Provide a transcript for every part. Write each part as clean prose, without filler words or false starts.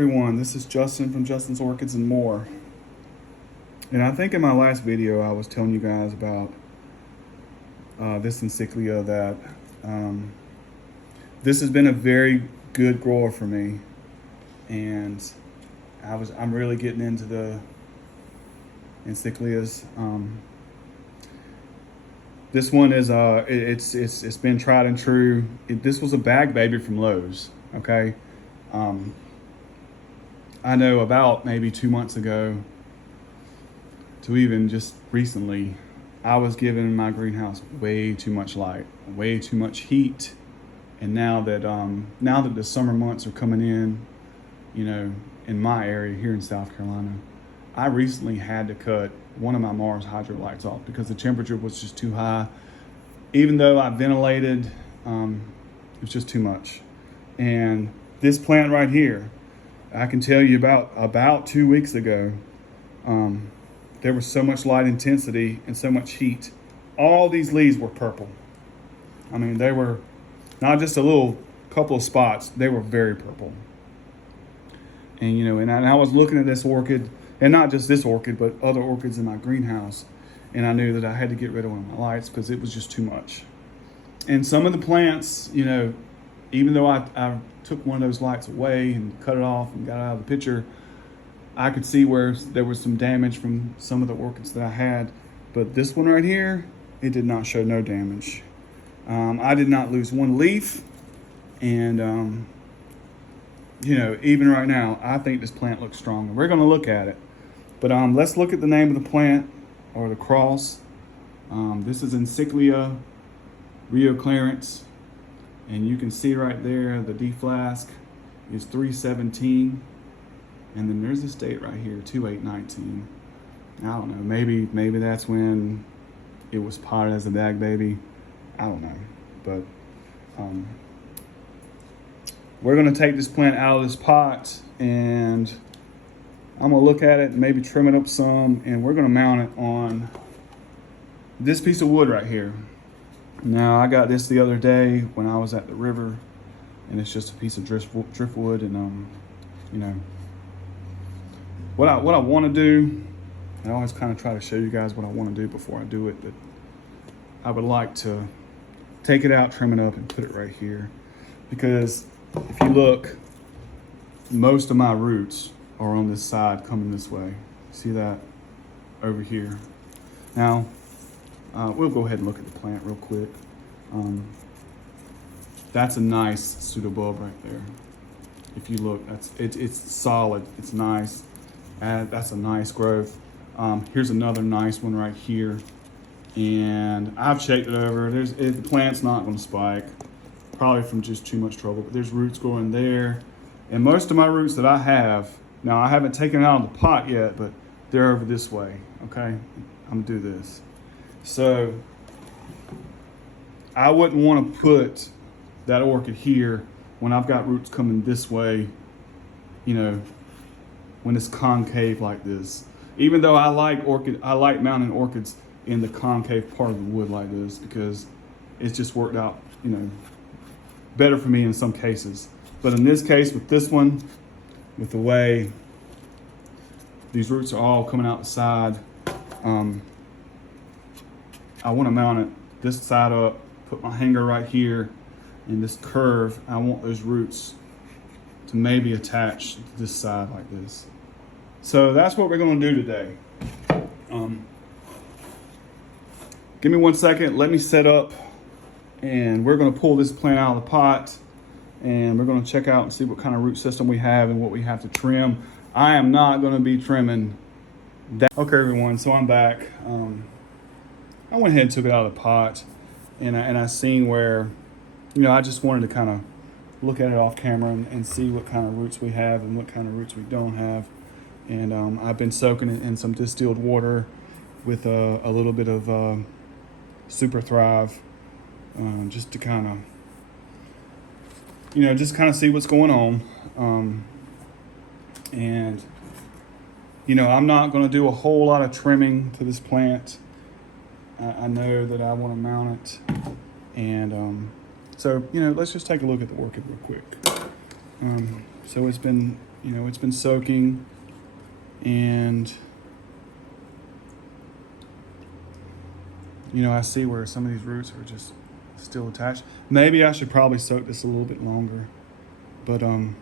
everyone, this is Justin from Justin's Orchids and More. And I think in my last video I was telling you guys about this Encyclia that this has been a very good grower for me, and I'm really getting into the Encyclias. This one is it's been tried and true. This was a bag baby from Lowe's. Okay, I know about maybe 2 months ago to even just recently, I was giving my greenhouse way too much light, way too much heat. And now that the summer months are coming in, you know, in my area here in South Carolina, I recently had to cut one of my Mars hydro lights off because the temperature was just too high. Even though I ventilated, it was just too much. And this plant right here, I can tell you about 2 weeks ago, there was so much light intensity and so much heat. All these leaves were purple. I mean, they were not just a little couple of spots, they were very purple. And, you know, and I was looking at this orchid, and not just this orchid, but other orchids in my greenhouse. And I knew that I had to get rid of one of my lights because it was just too much. And some of the plants, you know, even though I took one of those lights away and cut it off and got it out of the picture, I could see where there was some damage from some of the orchids that I had. But this one right here, it did not show no damage. I did not lose one leaf. And, you know, even right now, I think this plant looks strong. We're gonna look at it. But let's look at the name of the plant, or the cross. This is Encyclia Rio Clarence. And you can see right there, the D flask is 317. And then there's this date right here, 2/8/19. I don't know, maybe that's when it was potted as a bag baby. I don't know, but we're gonna take this plant out of this pot, and I'm gonna look at it and maybe trim it up some, and we're gonna mount it on this piece of wood right here. Now, I got this the other day when I was at the river, and it's just a piece of driftwood, and you know, what I want to do, I always kind of try to show you guys what I want to do before I do it, but I would like to take it out, trim it up, and put it right here, because if you look, most of my roots are on this side coming this way. See that over here? Now, we'll go ahead and look at the plant real quick. That's a nice pseudobulb right there. If you look, it's solid, it's nice. That's a nice growth. Here's another nice one right here. And I've shaked it over. The plant's not gonna spike, probably from just too much trouble, but there's roots growing there. And most of my roots that I have, now I haven't taken it out of the pot yet, but they're over this way, okay? I'm gonna do this. So I wouldn't want to put that orchid here when I've got roots coming this way, you know, when it's concave like this. Even though I like mounting orchids in the concave part of the wood like this, because it's just worked out, you know, better for me in some cases. But in this case, with this one, with the way these roots are all coming out the side, I want to mount it this side up, put my hanger right here, and this curve, I want those roots to maybe attach to this side like this. So that's what we're going to do today. Give me 1 second, let me set up, and we're going to pull this plant out of the pot, and we're going to check out and see what kind of root system we have and what we have to trim. I am not going to be trimming that. Okay, everyone, so I'm back. I went ahead and took it out of the pot, and I seen where, you know, I just wanted to kind of look at it off camera and see what kind of roots we have and what kind of roots we don't have. And I've been soaking it in some distilled water with a little bit of Super Thrive, just to kind of, you know, just kind of see what's going on. And, you know, I'm not going to do a whole lot of trimming to this plant. I know that I want to mount it. And so, you know, let's just take a look at the orchid real quick. So it's been you know, it's been soaking, and you know, I see where some of these roots are just still attached. Maybe I should probably soak this a little bit longer, but I'm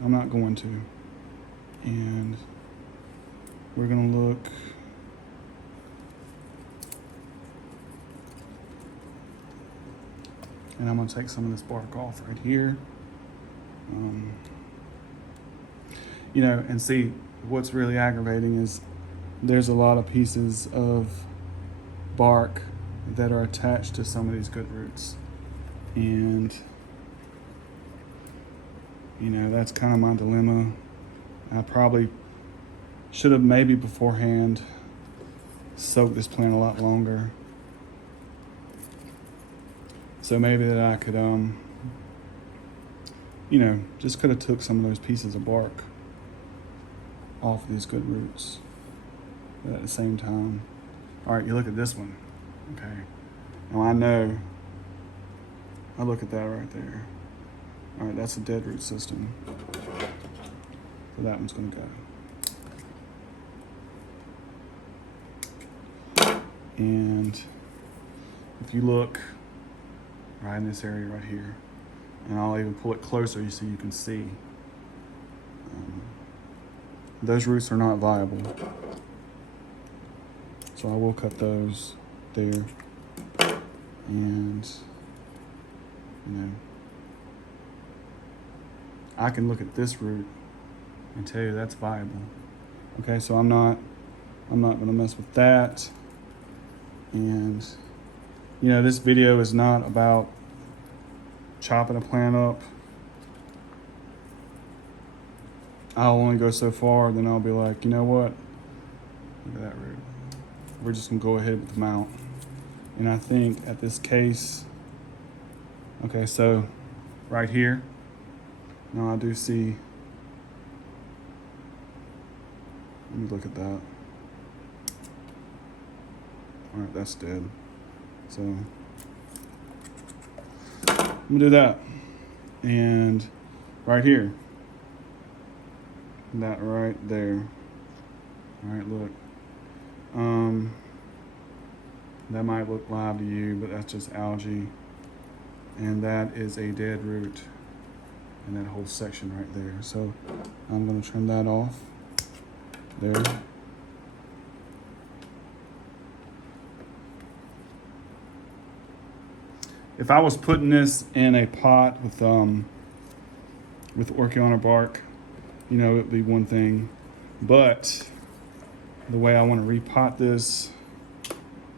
not going to. And we're gonna look. And I'm gonna take some of this bark off right here. You know, and see, what's really aggravating is there's a lot of pieces of bark that are attached to some of these good roots. And, you know, that's kind of my dilemma. I probably should have maybe beforehand soaked this plant a lot longer. So maybe that I could, you know, just could have took some of those pieces of bark off these good roots. But at the same time, all right, you look at this one, okay? Now I know, I look at that right there. All right, that's a dead root system. So that one's gonna go. And if you look right in this area right here, and I'll even pull it closer so you can see, those roots are not viable. So I will cut those there. And, you know, I can look at this root and tell you that's viable. Okay, so I'm not gonna mess with that. And, you know, this video is not about chopping a plant up. I'll only go so far, then I'll be like, you know what? Look at that root. We're just gonna go ahead with the mount. And I think at this case, okay, so right here, now I do see, let me look at that. All right, that's dead. So I'm gonna do that. And right here, that right there. All right, look. That might look live to you, but that's just algae. And that is a dead root in that whole section right there. So I'm gonna trim that off there. If I was putting this in a pot with Orchid bark, you know, it'd be one thing. But the way I want to repot this,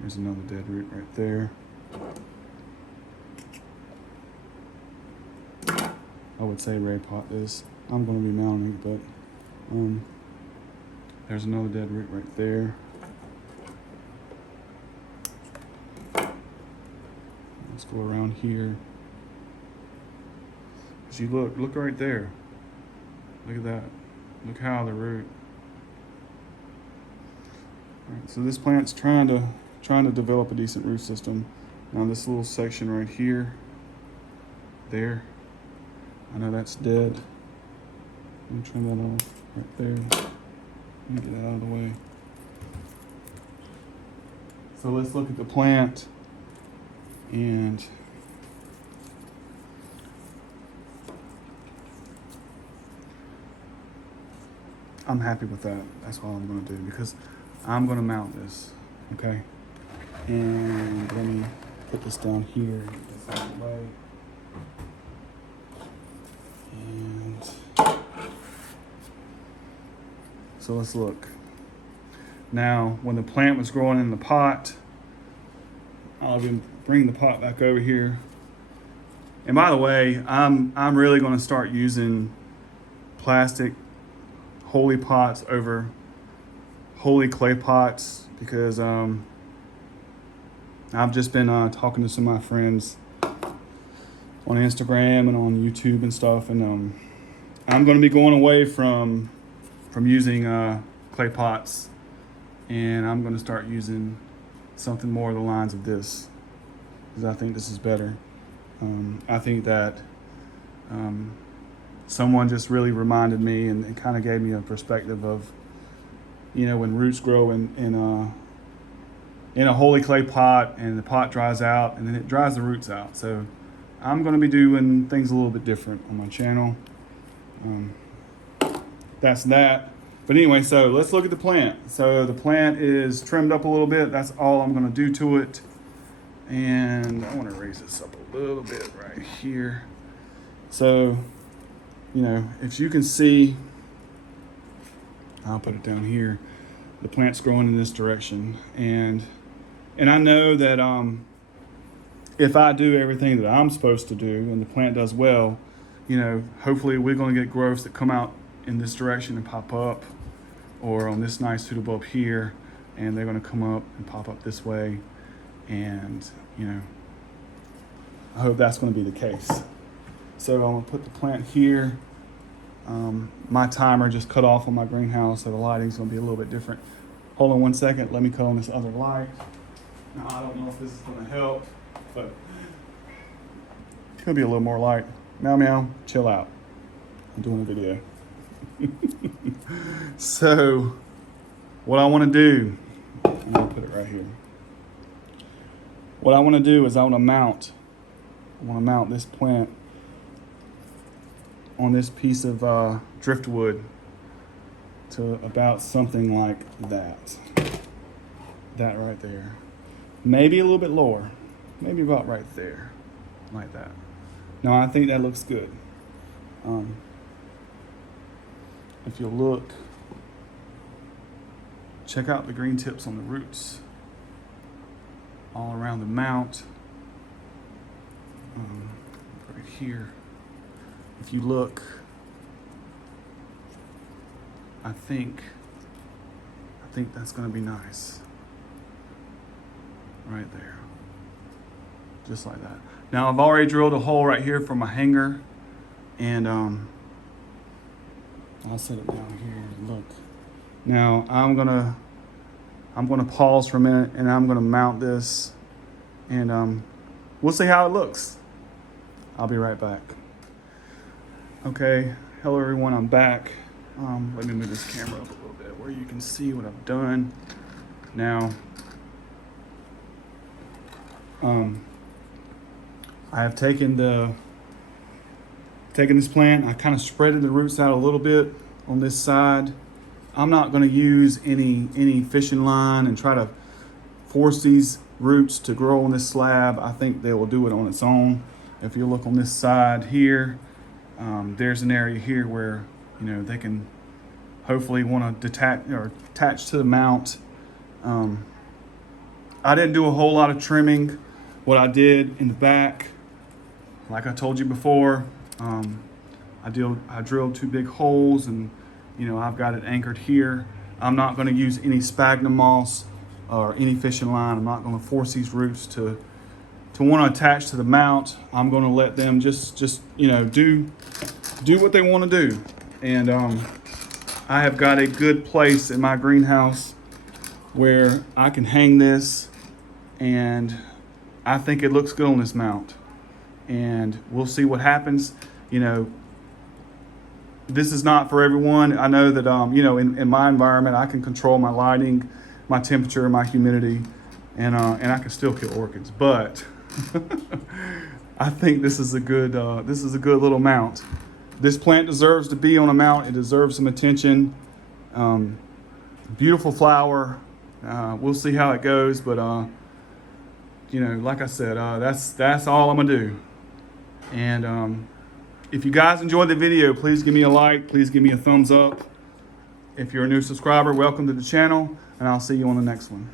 there's another dead root right there. I would say repot this. I'm going to be mounting it, but there's another dead root right there. Let's go around here. As you look right there. Look at that. Look how the root. All right, so this plant's trying to develop a decent root system. Now this little section right here, there, I know that's dead. Let me trim that off right there. Let me get that out of the way. So let's look at the plant, and I'm happy with that. That's all I'm gonna do, because I'm gonna mount this, okay? And let me put this down here, get this out of the way. And so let's look. Now, when the plant was growing in the pot, I'll even bring the pot back over here. And by the way, I'm really gonna start using plastic holy pots over holy clay pots, because I've just been talking to some of my friends on Instagram and on YouTube and stuff, and I'm going to be going away from using clay pots, and I'm going to start using something more of the lines of this, because I think this is better. I think that Someone just really reminded me and it kind of gave me a perspective of, you know, when roots grow in a holy clay pot and the pot dries out and then it dries the roots out. So I'm going to be doing things a little bit different on my channel. That's that. But anyway, so let's look at the plant. So the plant is trimmed up a little bit. That's all I'm going to do to it. And I want to raise this up a little bit right here. So, you know, if you can see, I'll put it down here. The plant's growing in this direction. And I know that if I do everything that I'm supposed to do and the plant does well, you know, hopefully we're going to get growths that come out in this direction and pop up, or on this nice pseudobulb here, and they're going to come up and pop up this way. And, you know, I hope that's going to be the case. So I'm going to put the plant here. My timer just cut off on my greenhouse, so the lighting's going to be a little bit different. Hold on 1 second. Let me cut on this other light. Now, I don't know if this is going to help, but could be a little more light. Meow, meow, chill out. I'm doing a video. So, what I want to do, I'm going to put it right here. What I want to do is I want to mount this plant on this piece of driftwood to about something like that. That right there. Maybe a little bit lower. Maybe about right there. Like that. No, I think that looks good. If you look, check out the green tips on the roots all around the mount. Right here. If you look, I think that's going to be nice. Right there. Just like that. Now I've already drilled a hole right here for my hanger, and I'll set it down here. Look. Now I'm gonna pause for a minute, and I'm gonna mount this, and we'll see how it looks. I'll be right back. Okay, hello everyone, I'm back. Let me move this camera up a little bit where you can see what I've done. Now, I have taken this plant, I kind of spreaded the roots out a little bit on this side. I'm not going to use any fishing line and try to force these roots to grow on this slab. I think they will do it on its own. If you look on this side here, there's an area here where, you know, they can hopefully want to detach or attach to the mount. I didn't do a whole lot of trimming. What I did in the back, like I told you before, I drilled 2 big holes, and you know, I've got it anchored here. I'm not going to use any sphagnum moss or any fishing line. I'm not going to force these roots to want to attach to the mount. I'm going to let them just you know, do what they want to do. And I have got a good place in my greenhouse where I can hang this, and I think it looks good on this mount. And we'll see what happens. You know, this is not for everyone. I know that, you know, in my environment, I can control my lighting, my temperature, my humidity, and I can still kill orchids. But I think this is a good little mount. This plant deserves to be on a mount. It deserves some attention. Beautiful flower. We'll see how it goes, but you know, like I said, that's all I'm gonna do. And if you guys enjoyed the video, please give me a like. Please give me a thumbs up. If you're a new subscriber, welcome to the channel, and I'll see you on the next one.